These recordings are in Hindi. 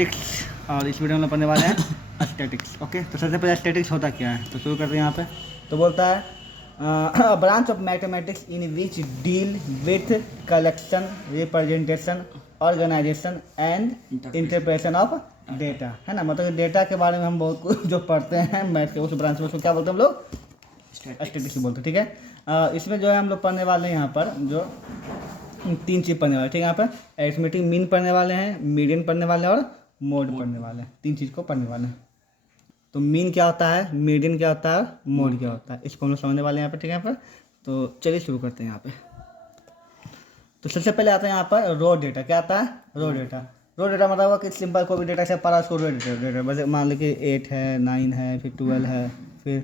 स्टैटिक्स, और इस वीडियो में पढ़ने वाले हैं स्टैटिक्स। ओके, तो सबसे पहले स्टैटिक्स होता क्या है तो शुरू करते हैं यहाँ पे। तो बोलता है branch of mathematics in which deal with collection, representation, organisation and interpretation of data, है ना। मतलब डेटा के बारे में हम बहुत कुछ जो पढ़ते हैं मैथ के उस ब्रांच में, उसको क्या बोलते हैं हम लोग, स्टैटिक्स बोलते हैं। ठीक है, इसमें जो है हम लोग पढ़ने वाले हैं यहाँ पर जो 3 चीज़ पढ़ने वाले, ठीक है। यहाँ पर अरिथमेटिक मीन पढ़ने वाले हैं, मीडियन पढ़ने वाले हैं और मोड पढ़ने वाले हैं। 3 चीज़ को पढ़ने वाले हैं। तो मीन क्या होता है, मीडियन क्या होता है, मोड क्या होता है, इसको हम लोग समझने वाले हैं यहाँ पर, ठीक है। यहाँ पर तो चलिए शुरू करते हैं यहाँ पे। तो सबसे पहले आता है यहाँ पर रो डेटा। क्या आता है, रो डेटा। रो डेटा मतलब हुआ कि सिंपल कोई भी डेटा से पढ़ा उसको रो डेटा। वैसे मान लो कि 8 है, 9 है, फिर 12 है, फिर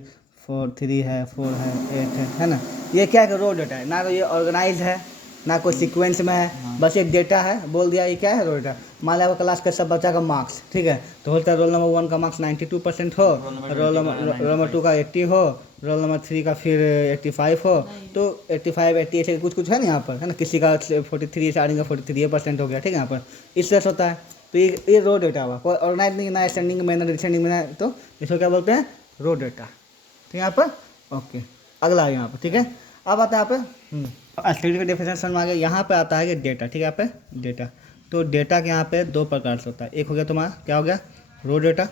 4 3 है, 4 है, 8 है ना। ये क्या है, रो डेटा है। ना तो ये ऑर्गेनाइज है, ना कोई सीक्वेंस में है, बस एक डेटा है, बोल दिया ये क्या है, रो डेटा। मान लिया क्लास का सब बच्चा का मार्क्स, ठीक है। तो होता है रोल नंबर 1 का मार्क्स 92% हो, रोल नंबर 2 का 80 हो, रोल नंबर 3 का फिर 85 हो। तो 85 88 कुछ कुछ है ना यहाँ पर, है ना। किसी का 43 स्टार्टिंग का 43% हो गया, ठीक है। यहाँ पर इस तरह से होता है। तो ये रो डेटा हुआ, कोई ऑर्गेनाइज नहीं, ना स्टैंडिंग में ना डिसेंडिंग में ना, तो इसको क्या बोलते हैं, रो डेटा, ठीक है यहाँ पर। ओके, अगला है यहाँ पर, ठीक है। अब आता है यहाँ पे स्टैटिक का डेफिनेशन में आ गया। यहाँ पे आता है कि डेटा, ठीक है। यहाँ पे डेटा, तो डेटा के यहाँ पे 2 प्रकार से होता है। एक हो गया तुम्हारा क्या हो गया, रो डेटा,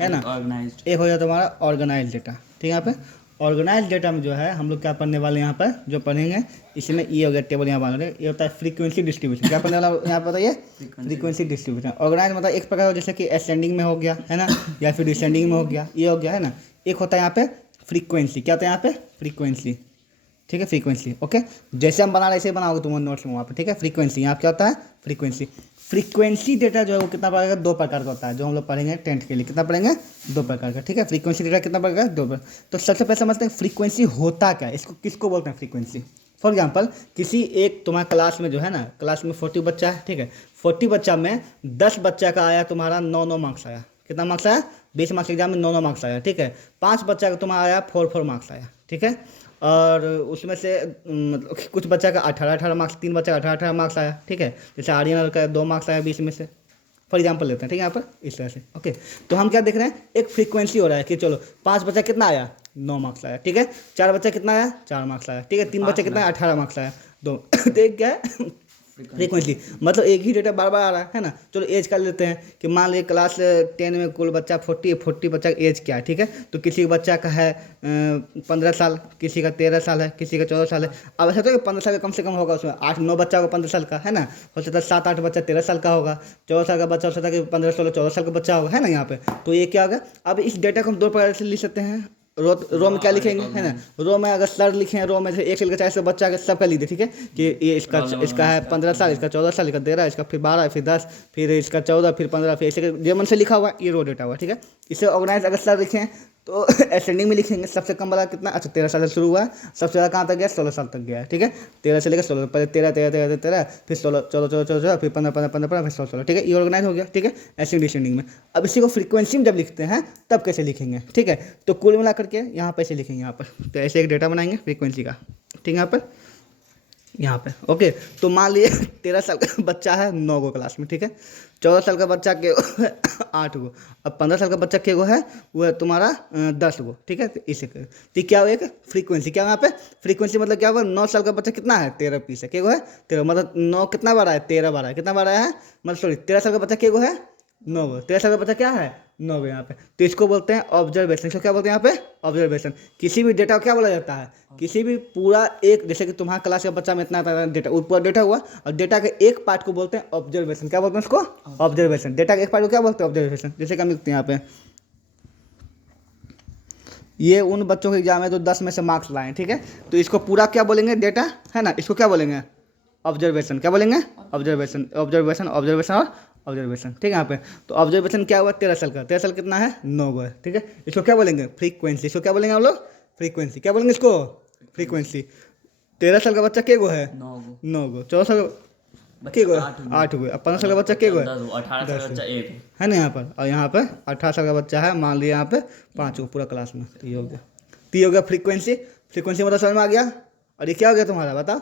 है ना। ऑर्गेनाइज्ड। एक हो गया तुम्हारा ऑर्गेनाइज डेटा, ठीक है। यहाँ पे ऑर्गेनाइज डेटा में जो है हम लोग क्या पढ़ने वाले हैं यहाँ पर, जो पढ़ेंगे इसमें ये हो गया टेबल यहाँ बना रहे, ये होता है फ्रीक्वेंसी डिस्ट्रीब्यूशन। क्या पढ़ने वाला यहाँ पर बताइए, फ्रीक्वेंसी डिस्ट्रीब्यूशन। ऑर्गेनाइज मतलब एक प्रकार जैसे कि असेंडिंग में हो गया, है ना, या फिर डिसेंडिंग में हो गया, ये हो गया, है ना। एक होता है यहाँ पे फ्रीक्वेंसी। क्या होता है यहाँ पे, फ्रीक्वेंसी, ठीक है, फ्रीक्वेंसी। ओके, जैसे हम बना रहे ऐसे ही बनाओगे तुम नोट्स में वहाँ पे, ठीक है। फ्रीक्वेंसी यहाँ क्या होता है, फ्रीक्वेंसी। फ्रीक्वेंसी डेटा जो है वो कितना प्रकार का, 2 प्रकार का होता है, जो हम लोग पढ़ेंगे 10th के लिए। कितना पढ़ेंगे, 2 प्रकार का, ठीक है। फ्रीक्वेंसी डेटा कितना प्रकार का, 2 प्रकार। तो सबसे पहले समझते हैं फ्रीक्वेंसी होता क्या है, इसको किसको बोलते हैं फ्रीक्वेंसी। फॉर एग्जाम्पल किसी एक तुम्हारे क्लास में जो है ना, क्लास में 40 बच्चा है, ठीक है। 40 बच्चा में 10 बच्चा का आया तुम्हारा 9 मार्क्स आया। कितना मार्क्स आया, 20 मार्क्स एग्जाम में 9 मार्क्स आया, ठीक है। 5 बच्चा का तुम्हारा आया 4 मार्क्स आया, ठीक है। और उसमें से मतलब कुछ बच्चा का 18 मार्क्स, 3 बच्चा का 18 मार्क्स आया, ठीक है। जैसे आर्यन का 2 मार्क्स आया 20 में से, फॉर एग्जाम्पल लेते हैं, ठीक है। यहाँ पर इस तरह से, ओके। तो हम क्या देख रहे हैं, एक फ्रीक्वेंसी हो रहा है कि चलो 5 बच्चा कितना आया, 9 मार्क्स आया, ठीक है। 4 बच्चा कितना आया, 4 मार्क्स आया, ठीक है। 3 बच्चा कितना आया, 18 मार्क्स आया, 2 देख क्या है फ्रीक्वेंसी, मतलब एक ही डेटा बार बार आ रहा है ना। चलो एज कर लेते हैं कि मान लीजिए क्लास 10 में कुल बच्चा 40 बच्चा का एज क्या है, ठीक है। तो किसी बच्चा का है 15 साल, किसी का 13 साल है, किसी का 14 साल है। अब ऐसा तो 15 साल का कम से कम होगा, उसमें 8-9 बच्चा होगा 15 साल का, है ना। हो सकता है 7-8 बच्चा 13 साल का होगा, 14 साल का बच्चा हो सकता है कि 15-16-14 साल का बच्चा होगा, है ना यहाँ पे। तो ये क्या होगा, अब इस डेटा को हम 2 प्रकार से लिख सकते हैं। रो में क्या लिखेंगे, है ना। रो में अगर सर लिखे हैं, रो में से 1 से लेकर 40 बच्चा का सबका लिख दे, ठीक है। कि ये इसका है 15 साल, इसका 14 साल, इसका 13, इसका फिर 12, फिर 10, फिर इसका 14, फिर 15, फिर ऐसे जो मन से लिखा हुआ ये रो डेटा हुआ, ठीक है। इसे ऑर्गेनाइज अगर सर लिखे हैं तो असेंडिंग में लिखेंगे। सबसे कम वाला कितना, अच्छा 13 साल से शुरू हुआ है, सबसे ज़्यादा कहाँ तक गया, 16 साल तक गया है, ठीक है। 13 से लेकर 16, पहले 13, फिर 16, 14, फिर 15, फिर 16, ठीक है। ये ऑर्गेनाइज हो गया, ठीक है, असेंडिंग डिसेंडिंग में। अब इसी को फ्रीक्वेंसी में जब लिखते हैं तब कैसे लिखेंगे, ठीक है। तो कुल मिला करके यहाँ पे ऐसे लिखेंगे, यहाँ पर तो ऐसे एक डेटा बनाएंगे फ्रीक्वेंसी का, ठीक है। यहाँ पे ओके। तो मान लीजिए 13 साल का बच्चा है 9 गो क्लास में, ठीक है। 14 साल का बच्चा के 8 गो, अब 15 साल का बच्चा के गो है, वो है तुम्हारा 10 गो, ठीक है। तो इसे तो क्या हुआ, एक फ्रीक्वेंसी। क्या यहाँ पे फ्रीक्वेंसी मतलब क्या हुआ, 9 साल का बच्चा कितना है, 13 पीस है, के गो है 13, मतलब 9 कितना बार है, 13 बार है, कितना बार आया है, मतलब सॉरी 13 साल का बच्चा के गो है 9 गो, 13 साल का बच्चा क्या है 9 गो यहाँ पे। तो इसको बोलते हैं ऑब्जर्वेशन। इसको क्या बोलते हैं यहाँ पे, ऑब्जर्वेशन। किसी भी डेटा को क्या बोला जाता है, किसी भी पूरा एक, जैसे कि तुम्हारा क्लास का बच्चा में इतना डेटा, पूरा डेटा हुआ, और डेटा के एक पार्ट को बोलते हैं ऑब्जर्वेशन। क्या बोलते हैं उसको, ऑब्जर्वेशन। डेटा के एक पार्ट को क्या बोलते हैं, ऑब्जर्वेशन। जैसे कि हम लिखते हैं यहाँ पे, ये उन बच्चों के एग्जाम है जो 10 में से मार्क्स लाए, ठीक है। तो इसको पूरा क्या बोलेंगे, डेटा, है ना। इसको क्या बोलेंगे, ऑब्जर्वेशन। क्या बोलेंगे, ऑब्जर्वेशन, ऑब्जर्वेशन, ऑब्जर्वेशन और ऑब्जर्वेशन, ठीक है। यहाँ पे तो ऑब्जर्वेशन क्या हुआ, 13 साल का, 13 साल कितना है 9 गो है, ठीक है। इसको क्या बोलेंगे, फ्रीक्वेंसी। इसको क्या बोलेंगे हम लोग, फ्रीक्वेंसी। क्या बोलेंगे इसको, फ्रीक्वेंसी। 13 साल का बच्चा के गो है 9 गो, 14 साल का के गो 8 गो, अब 15 साल का बच्चा के गो है 10 है ना यहाँ पर। और यहाँ पर 18 साल का बच्चा है, मान लिया यहाँ पे 5 गो पूरा क्लास में। तो ये हो गया, तो ये हो गया फ्रीक्वेंसी। फ्रीक्वेंसी मतलब समझ में आ गया। और ये क्या हो गया तुम्हारा बताओ,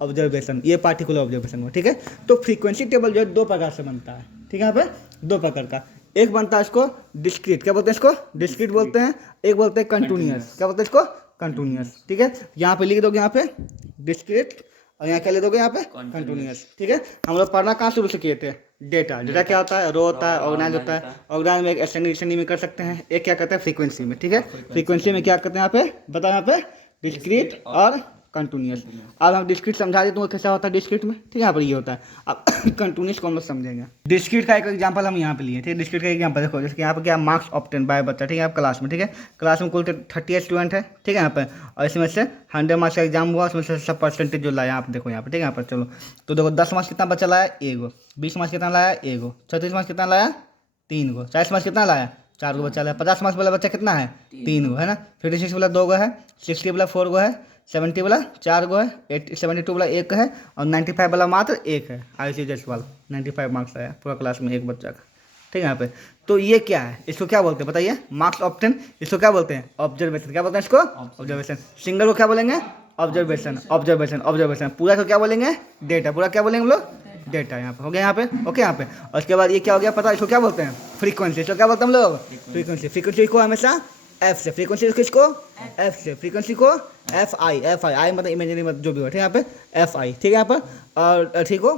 ऑब्जर्वेशन, ये पार्टिकुलर ऑब्जर्वेशन हुआ, ठीक है। तो फ्रीक्वेंसी टेबल जो है दो प्रकार से बनता है, ठीक है। यहाँ पे दो प्रकार का, एक बनता है इसको डिस्क्रीट, क्या बोलते हैं इसको, डिस्क्रीट बोलते हैं। एक बोलते हैं कंटिन्यूअस, क्या बोलते हैं इसको, कंटिन्यूअस, ठीक है। यहाँ पे लिख दोगे यहाँ पे डिस्क्रीट और यहाँ क्या ले दोगे यहाँ पे कंटिन्यूअस, ठीक है। हम लोग पढ़ना कहाँ शुरू से किए थे, डेटा। डेटा क्या होता है, रो होता है, ऑर्गेनाइज होता है। ऑर्गेनाइज में एक असेंडिंग में कर सकते हैं, एक क्या कहते हैं फ्रीक्वेंसी में, ठीक है। फ्रीक्वेंसी में क्या करते हैं यहाँ पे बताओ, यहाँ पे डिस्क्रीट और कंटिन्यूअस। अब हम डिस्क्रीट समझा दें तो कैसा होता है डिस्क्रीट में, ठीक है। यहाँ पर ये होता है। अब कंटिन्यूअस को हम लोग समझेंगे। डिस्क्रीट का एक एग्जांपल हम यहाँ पे लिए, ठीक है। डिस्क्रीट का एग्जांपल देखो, जैसे यहाँ पे क्या मार्क्स ऑब्टेन बाय बच्चा, ठीक है, आप क्लास में, ठीक है। क्लास में कुल 38 स्टूडेंट है, ठीक है। यहाँ पे और इसमें से 100 मार्क्स का एग्जाम हुआ, उसमें से सब परसेंटेज जो लाया आप देखो यहाँ पे, ठीक है। यहाँ पर चलो तो देखो 10 मार्क्स कितना बच्चा लाया, एगो। 20 मार्क्स कितना लाया, एगो। 36 मार्क्स कितना लाया, 3 गो। 40 मार्क्स कितना लाया, 4 गो बच्चा लाया। 50 मार्क्स वाला बच्चा कितना है, 3 गो, है ना। 56 वाला 2 गो है, 60 वाला 4 गो है, 70 वाला 4 गो है, 72 वाला 1 है और 95 वाला मात्र 1 है। ICJS वाला 95 मार्क्स आया पूरा क्लास में एक बच्चा का, ठीक है। यहाँ पे तो ये क्या है, इसको क्या बोलते हैं बताइए, मार्क्स ऑब्टेन। इसको क्या बोलते हैं, ऑब्जर्वेशन। क्या बोलते हैं इसको, ऑब्जर्वेशन। सिंगल को क्या बोलेंगे, ऑब्जर्वेशन, ऑब्जर्वेशन, ऑब्जर्वेशन। पूरा को क्या बोलेंगे, डेटा। पूरा क्या बोलेंगे हम लोग, डेटा। यहाँ पे हो गया, यहाँ पे ओके। यहाँ पे और उसके बाद ये क्या हो गया पता, इसको क्या बोलते हैं, फ्रीक्वेंसी। इसको क्या बोलते हैं हम लोग, फ्रीक्वेंसी। फ्रीक्वेंसी को हमेशा एफ से, फ्रीक्वेंसी किसको, एफ से, फ्रीक्वेंसी को एफ आई, एफ आई, आई मतलब इमेजिनरी मतलब जो भी हो, ठीक है। यहाँ पे एफ आई, ठीक है। यहाँ पर और ठीक हो,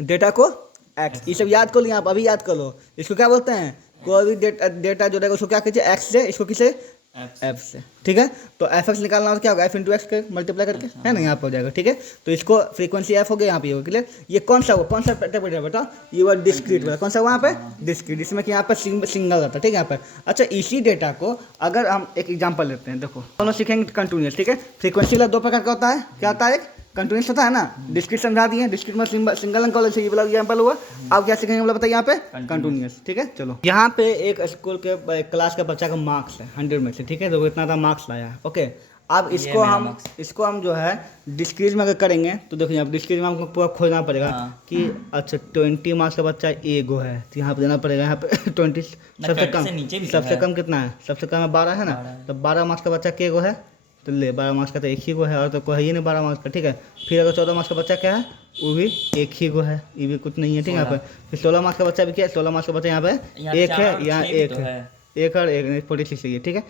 डेटा को एक्स। ये सब याद कर लो, आप अभी याद कर लो। इसको क्या बोलते हैं, कोई भी डेटा जो रहेगा उसको क्या कीजिए, एक्स से, इसको किसे, एफ से, ठीक है। तो एफ एक्स निकालना हो तो क्या होगा, एफ इंटू एक्स के मल्टीप्लाई करके, है ना, यहाँ पर हो जाएगा, ठीक है। तो इसको फ्रीक्वेंसी एफ हो गया, यहाँ पे हो क्लियर। ये कौन सा हुआ, कौन सा टेबल बेटा, ये हुआ डिस्क्रीट वाला। कौन सा हुआ यहाँ पे, डिस्क्रीट, जिसमें कि यहाँ पर सिंगल रहता है, ठीक है। यहाँ पर अच्छा, इसी डेटा को अगर हम एक एग्जाम्पल लेते हैं, देखो दोनों सीखेंगे कंटिन्यूअस, ठीक है। फ्रीक्वेंसी वाला दो प्रकार का होता है, क्या होता है, एक कंटिन्यूस होता है ना, डिस्क्रीट समझा दिए। डिस्क्रीट में सिंगल अंक कॉलेज ये वाला एग्जाम्पल हुआ। अब क्या सीखेंगे मतलब बताइए, यहाँ पे कंटिन्यूस, ठीक है। चलो यहाँ पे एक स्कूल के क्लास का बच्चा का मार्क्स है 100 में से, ठीक है। देखो इतना था मार्क्स लाया है, ओके। अब इसको हम जो है डिस्क्रीट में अगर करेंगे तो देखो यहाँ डिस्क्रीट में हमको पूरा खोजना पड़ेगा कि अच्छा 20 मार्क्स का बच्चा एगो है, तो यहाँ पे देना पड़ेगा, यहाँ पे 20 सबसे कम कितना है, सबसे कम है 12 है ना। तो 12 मार्क्स का बच्चा के गो है, तो ले 12 मार्क्स का तो एक ही गो है, और तो कोई है ही नहीं 12 मार्क्स का, ठीक है। फिर अगर 14 मार्क्स का बच्चा क्या है, वो भी एक ही गो है, ये भी कुछ नहीं है, ठीक है। यहाँ पे फिर 16 मार्क्स का बच्चा भी क्या है, 16 मार्क्स का बच्चा यहाँ पे एक है, यहाँ एक है, एक और एक 46 है, ठीक है।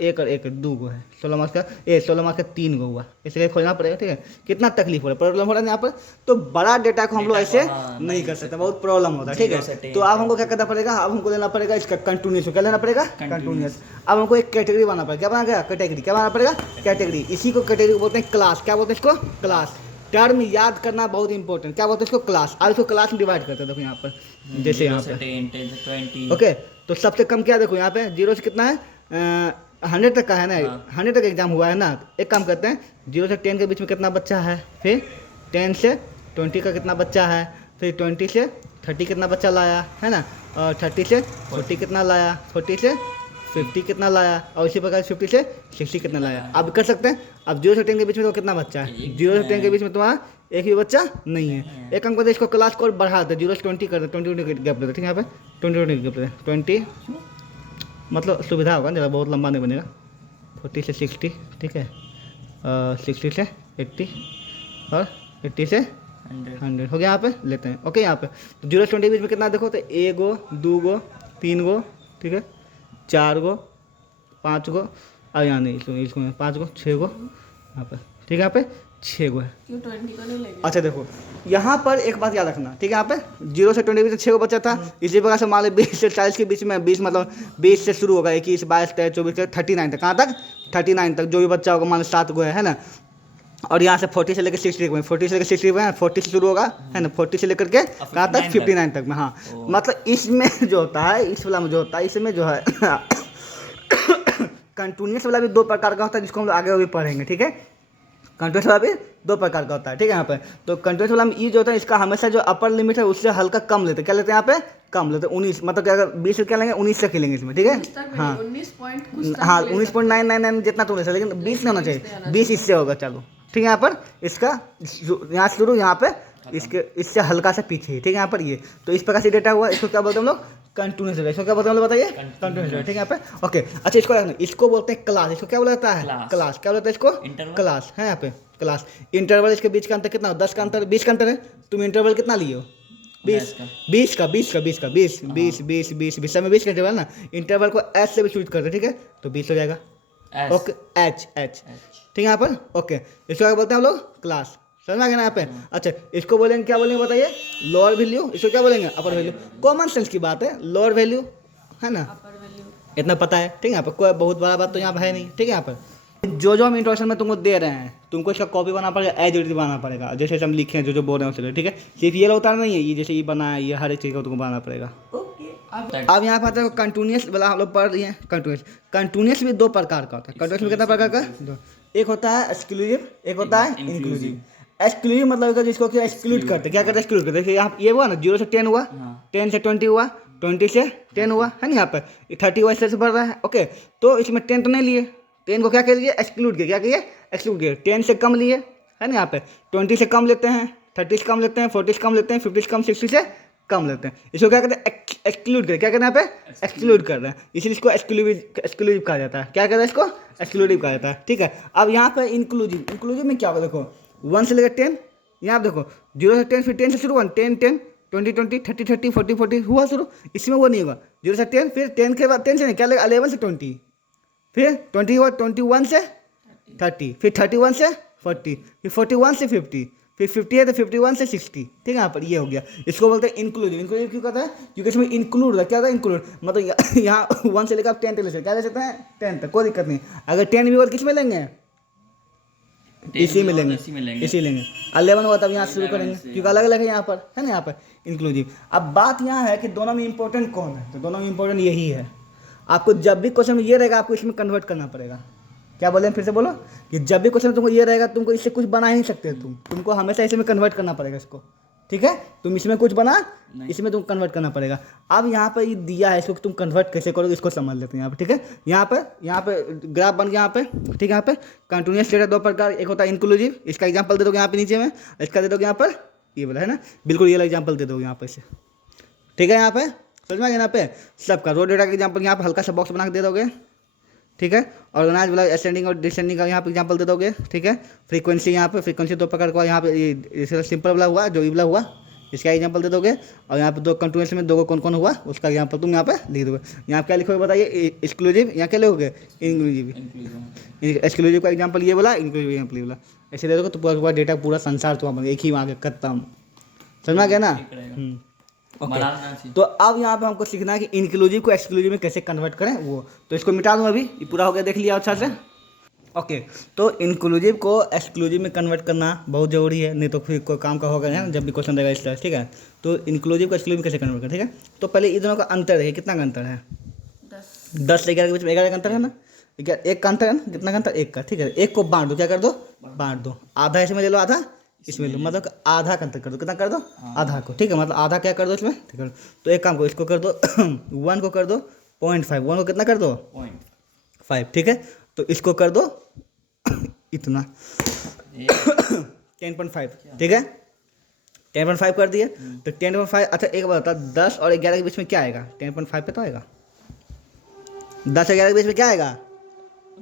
एक और एक 2 गो है, 16 मार्क्स का 16 मार्क्स का 3 गो हुआ, इसलिए खोजना पड़ेगा, ठीक है। कितना तकलीफ हो रहा है, प्रॉब्लम हो रहा है यहाँ पर। तो बड़ा डेटा को हम लोग ऐसे नहीं कर सकते, बहुत प्रॉब्लम होता है, ठीक है। तो अब हमको क्या करना पड़ेगा, अब हमको लेना पड़ेगा इसका कंटिन्यूस। क्या लेना पड़ेगा, कंटिन्यूस। अब हमको एक कैटेगरी बनाना पड़ेगा, क्या बनाना, कैटेगरी। क्या बनाना पड़ेगा, कैटेगरी। इसी को कैटेगरी बोलते हैं क्लास। क्या बोलते हैं इसको, क्लास। टर्म याद करना बहुत इंपॉर्टेंट, क्या बोलते हैं इसको, क्लास। अब इसको क्लास में डिवाइड करते हैं, देखो यहाँ पर जैसे यहाँ पे ओके। तो सबसे कम क्या देखो यहाँ पे 0 से कितना है, 100 तक का है ना, 100 तक एग्जाम हुआ है ना। एक काम करते हैं, 0 से 10 के बीच में कितना बच्चा है, फिर 10 से 20 का कितना बच्चा है, फिर 20 से 30 कितना बच्चा लाया, है ना। और 30 से 40 कितना लाया, 40 से 50 कितना लाया, और इसी प्रकार 50 से 60 कितना लाया। अब कर सकते हैं। अब 0 से 10 के बीच में तो कितना बच्चा है, 0 से 10 के बीच में तुम्हारा एक भी बच्चा नहीं है। एक काम करते इसको क्लास को बढ़ा देते, 0 से 20 कर देते, 20 गैप देते, ठीक है। यहाँ पे 20 गैप देते, 20 मतलब सुविधा होगा, ज़रा बहुत लंबा नहीं बनेगा। 40 से 60, ठीक है। 60 से 80 और 80 से 100 हो गया। यहाँ पे लेते हैं, ओके। यहाँ पे तो 0 से 20 के बीच में कितना देखो, तो 1 गो 2 गो 3 गो, ठीक है, 4 गो 5 गो, और यहाँ नहीं, इसको 5 गो 6 गो यहाँ पर, ठीक है। यहाँ पे 6 गो है, क्यों 20 को नहीं लेंगे। अच्छा देखो यहाँ पर एक बात याद रखना, ठीक है। यहाँ पे 0 से 20 के बीच में 6 गो बच्चा था। इसी प्रकार से मान लो 20 से 40 के बीच में, 20 मतलब 20 से शुरू होगा, 21 22 23 24 39 तक, कहाँ तक 39 तक जो भी बच्चा होगा, मान लो 7 गो है ना। और यहाँ से 40 से लेकर 60 में, 40 से लेकर 60 में, 40 से शुरू होगा, है ना, 40 से लेकर के कहाँ तक 59 तक में। हाँ मतलब इसमें जो होता है, इस वाला में जो होता है, इसमें जो है कंटिन्यूस वाला भी 2 प्रकार का होता है, जिसको हम लोग आगे भी पढ़ेंगे, ठीक है। कंटिन्यूस वाला भी 2 प्रकार का होता है, ठीक है। यहाँ पे तो कंटिन्यूस वाला में ये जो होता है, इसका हमेशा जो अपर लिमिट है उससे हल्का कम लेते हैं। क्या लेते हैं यहाँ पे, कम लेते हैं 19, मतलब क्या अगर 20 से क्या लेंगे, 19 से खेलेंगे इसमें, ठीक है। हाँ 19.999 जितना तो ले सकते, लेकिन 20 नहीं होना चाहिए, 20 इससे होगा, चलो ठीक है। यहाँ पर इसका यहाँ शुरू, यहाँ पे इसके इससे हल्का सा पीछे, ठीक है। यहाँ पर ये तो इस प्रकार से डेटा हुआ, इसको क्या बोलते हैं हम लोग, कंटिन्यूस। इसको क्या बोलते हैं हम लोग, बताइए, कंटिन्यूस, ठीक है। यहाँ पे ओके। अच्छा इसको बोलते हैं क्लास। इसको क्या बोला जाता है, क्लास। क्या बोलता है इसको, क्लास है। यहाँ पे क्लास। इंटरवल इसके बीच का अंतर कितना हो, 10 का अंतर, 20 का अंतर है। तुम इंटरवल कितना लिए हो, 20 सब में 20 का इंटरवल ना। इंटरवल को एच से भी शूट करते, ठीक है, तो 20 हो जाएगा। ओके, एच ठीक है यहाँ पर। ओके, इसको क्या बोलते हैं हम लोग, क्लास। समझ में आ गया ना यहाँ पे। अच्छा, इसको बोलेंगे क्या बोलेंगे बताइए, लोअर वैल्यू। इसको क्या बोलेंगे, अपर वैल्यू। कॉमन सेंस की बात है, लोअर वैल्यू है ना, इतना पता है, ठीक है। यहाँ पर कोई बहुत बड़ा बात तो यहाँ पर है नहीं, ठीक है। यहाँ पर जो हम इंट्रोडक्शन में तुमको दे रहे हैं, तुमको इसका कॉपी बनाना पड़ेगा, एज इट इज बनाना पड़ेगा, जैसे हम लिखे हैं, जो बोल रहे हैं उससे, ठीक है। सिर्फ ये उतारना नहीं है, ये जैसे ये बना है, ये हर एक चीज़ को तुमको बनाना पड़ेगा। अब यहाँ पर आता है कंटिन्यूस वाला, हम लोग पढ़ रहे हैं कंटिन्यूस भी 2 प्रकार का होता है। कंटिन्यूस में कितना प्रकार का, 2। एक होता है एक्सक्लूसिव, एक होता है इंक्लूसिव। एक्सक्लूसिव मतलब जिसको क्या एक्सक्लूड करते, क्या करते हैं, एक्सक्लूड करते हैं। यहाँ ये हुआ ना, 0 से 10 हुआ, 10 से 20 हुआ, 20 से 10 हुआ, है ना। यहाँ पर 30 हुआ, इससे बढ़ रहा है। ओके, तो इसमें 10 तो नहीं लिए, 10 को क्या कर लिए, एक्सक्लूड किया। क्या किए, एक्सक्लूड किया। 10 से कम लिए, है ना। यहाँ पे 20 से कम लेते हैं, 30 से कम लेते हैं, 40 से कम लेते हैं, 50 से कम, 60 से कम लेते हैं। इसको क्या कहते हैं, एक्सक्लूड कर। क्या कहते हैं यहाँ पे, एक्सक्लूड कर रहे हैं, इसलिए इसको एक्सक्लूसिव कहा जाता है। क्या कहते हैं इसको, एक्सक्लूसिव कहा जाता है, ठीक है। अब यहाँ पे इंक्लूसिव में क्या होगा, देखो 1 से लेकर 10, यहाँ देखो 0 से 10, फिर 10 से शुरू हुआ, 10 10, 20 20, 30 30, 40 40 हुआ शुरू। इसमें वो नहीं होगा, 0 से 10, फिर 10 के बाद 10 से नहीं, क्या लगेगा, 11 से 20, फिर 20 हुआ, 21 से 30, फिर 31 से 40, फिर 41 से 50, फिर 50 है तो 51 से 60, ठीक है। यहाँ पर ये हो गया। इसको बोलते हैं इंक्लूसिव। इंक्लूसिव क्यों कहता है, क्योंकि इसमें इंक्लूड होता है। क्या होता है, इंक्लूड मतलब यहाँ 1 से लेकर आप 10 तक ले सकते, क्या ले सकते हैं, 10 तक, कोई दिक्कत नहीं। अगर 10 भी और किस में लेंगे, इसी में लेंगे, इसी लेंगे। 11 हुआ तब यहाँ शुरू करेंगे, क्योंकि अलग अलग है यहाँ पर, है ना। यहाँ पर इंक्लूसिव। अब बात यहाँ है कि दोनों में इंपॉर्टेंट कौन है, तो दोनों में इंपॉर्टेंट यही है। आपको जब भी क्वेश्चन में ये रहेगा, आपको इसमें कन्वर्ट करना पड़ेगा। क्या बोले, फिर से बोलो, कि जब भी क्वेश्चन तुमको ये रहेगा, तुमको इससे कुछ बना ही नहीं सकते, तुमको हमेशा इसमें कन्वर्ट करना पड़ेगा इसको, ठीक है। तुम इसमें कुछ बना, इसमें तुम कन्वर्ट करना पड़ेगा। अब यहाँ पर ये दिया है, इसको तुम कन्वर्ट कैसे करोगे, इसको समझ लेते हैं यहाँ पे, ठीक है। यहाँ पे ग्राफ बन गया यहाँ पे, ठीक है। यहाँ पे कंटिन्यूस डेटा 2 प्रकार, एक होता है इंक्लूसिव, इसका एग्जाम्पल दे दोगे यहाँ पे नीचे में, इसका दे दोगे यहाँ पर, ये बोला है ना, बिल्कुल ये एग्जाम्पल दे दोगे यहाँ पे से, ठीक है। यहाँ पे समझ में आ गया, यहाँ पे सबका रो डेटा का एग्जाम्पल यहाँ पे हल्का सा बॉक्स बना के दे दोगे, ठीक है। ऑर्गेनाइज वाला असेंडिंग और डिसेंडिंग का यहाँ पे एग्जांपल दे दोगे, ठीक है। फ्रीक्वेंसी, यहाँ पे फ्रीक्वेंसी 2 प्रकार का, यहाँ पे ये सिंपल वाला हुआ, जो ई वाला हुआ, इसका एग्जांपल दे दोगे। और यहाँ पे 2 कंटिन्यूस में 2 को कौन कौन हुआ, उसका एग्जांपल तुम यहाँ पे लिख दोगे। यहाँ क्या लिखोगे बताइए, एक्सक्लूसिव, यहाँ क्या लिखोगे, इंक्लूसिव। एक्सक्लूसिव का एग्जाम्पल ये बोला, इंक्लूसिव एग्जाम्पल ये बोला, ऐसे दे दोगे तो पूरा डेटा, पूरा संसार तुम्हारा एक ही वहाँ के खत्म। समझ में आ गया ना। Okay. तो अब यहाँ पे हमको सीखना है कि इंक्लूसिव को एक्सक्लूसिव में कैसे कन्वर्ट करें वो। तो इसको मिटा दूँ, अभी ये पूरा हो गया, देख लिया अच्छा से। ओके, तो इंक्लूसिव को एक्सक्लूसिव में कन्वर्ट करना बहुत ज़रूरी है, नहीं तो फिर कोई काम का होगा ना, जब भी क्वेश्चन रहेगा इस तरह, ठीक है। तो इंक्लूसिव को एक्सक्लूसिव में कैसे कन्वर्ट करें, ठीक है। तो पहले इन दोनों का अंतर है, कितना का अंतर है, 10 से 11 के बीच में 11 का अंतर है ना, 1 का अंतर है ना, कितना का अंतर, 1 का, ठीक है। 1 को बांट दो, क्या कर दो, बांट दो, आधा इसमें ले लो, आधा इसमें लो, मतलब आधा का अंतर कर दो, कितना कर दो, आधा को, ठीक है। मतलब आधा क्या कर दो इसमें, ठीक है। तो एक काम करो, इसको कर दो 1 को कर दो 0.5, 1 को कितना कर दो 0.5, ठीक है। तो इसको कर दो इतना 10.5, ठीक है। 10.5 कर दिए, तो 10.5। अच्छा एक बात बता, 10 और 11 के बीच में क्या आएगा, 10.5 पे तो आएगा, 10 और 11 के बीच में क्या आएगा,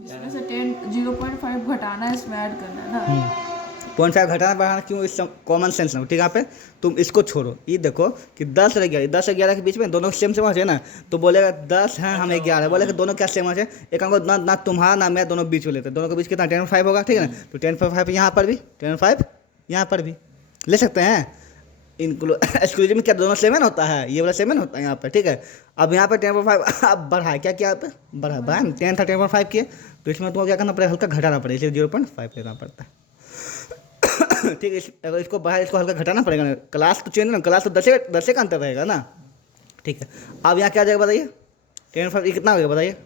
इसमें से 0.5 घटाना है, इसमें ऐड करना है ना, 0.5 घटाना बढ़ाना क्यों, इस कॉमन सेंस ना, ठीक है। यहाँ पे तुम इसको छोड़ो, ये देखो कि 10 और 11 के बीच में दोनों सेम है ना, तो बोलेगा 10 है, हम 11 बोलेगा, दोनों क्या सेम है। एक हमको ना तुम्हारा ना मैं दोनों बीच में लेते हैं, दोनों के बीच कितना 10.5 होगा, ठीक है ना। तो 10.5 यहाँ पर भी, 10.5 यहाँ पर भी ले सकते हैं। एक्सक्लूसिव में क्या दोनों सेवन होता है, ये वाला सेवन होता है यहाँ पर, ठीक है। अब यहाँ पे 10.5 अब बढ़ाए, क्या किया, यहाँ पे बढ़ा 10 था 10.5 किए, तो इसमें तुमको क्या करना पड़ेगा, हल्का घटाना पड़ेगा, इसलिए 0.5 लेना पड़ता है, ठीक है। अगर इसको बढ़ाए, इसको हल्का घटाना पड़ेगा ना, क्लास तो चेंज ना, क्लास तो 10 का अंतर रहेगा ना, ठीक है। अब यहाँ क्या आ जाएगा बताइए, 10.5 ये कितना हो जाएगा बताइए,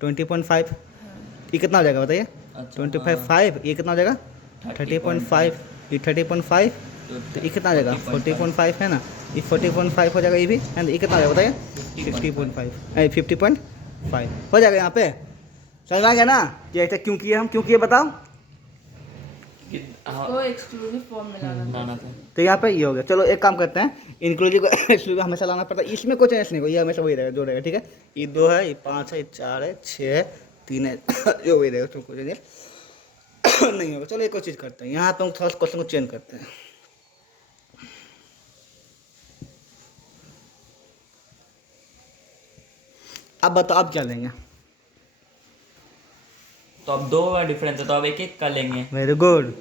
20.5, ये कितना हो जाएगा बताइए, 25, ये कितना हो जाएगा 30.5, ये 30.5, तो ये कितना आ जाएगा 40.5 है ना, ये 40.5 हो जाएगा, ये भी है ना। ये कितना हो जाएगा बताइए 50.5 हो जाएगा। यहाँ पे समझ आ गया ना कि ऐसा क्यों किए हम, क्यों किए बताओ, इसको एक्सक्लूसिव फॉर्म में लाना था। तो यहाँ पे ये हो गया। चलो एक काम करते हैं, इंक्लूसिव को एक्सक्लूसिव हमेशा लाना पड़ता है, इसमें कोई चेंज नहीं हो, ये हमेशा वही रहेगा, जो रहेगा, ठीक है। ये 2 है, ये 5 है, ये 4 है, 6 है, 3 है, ये वही रहेगा, तुमको चेंज नहीं होगा। चलो एक और चीज़ करते हैं, यहाँ पे हम थोड़ा सा क्वेश्चन को चेंज करते हैं। अब बताओ आप क्या लेंगे? तो अब 2 का डिफरेंस है, तो अब एक एक का लेंगे। Very good.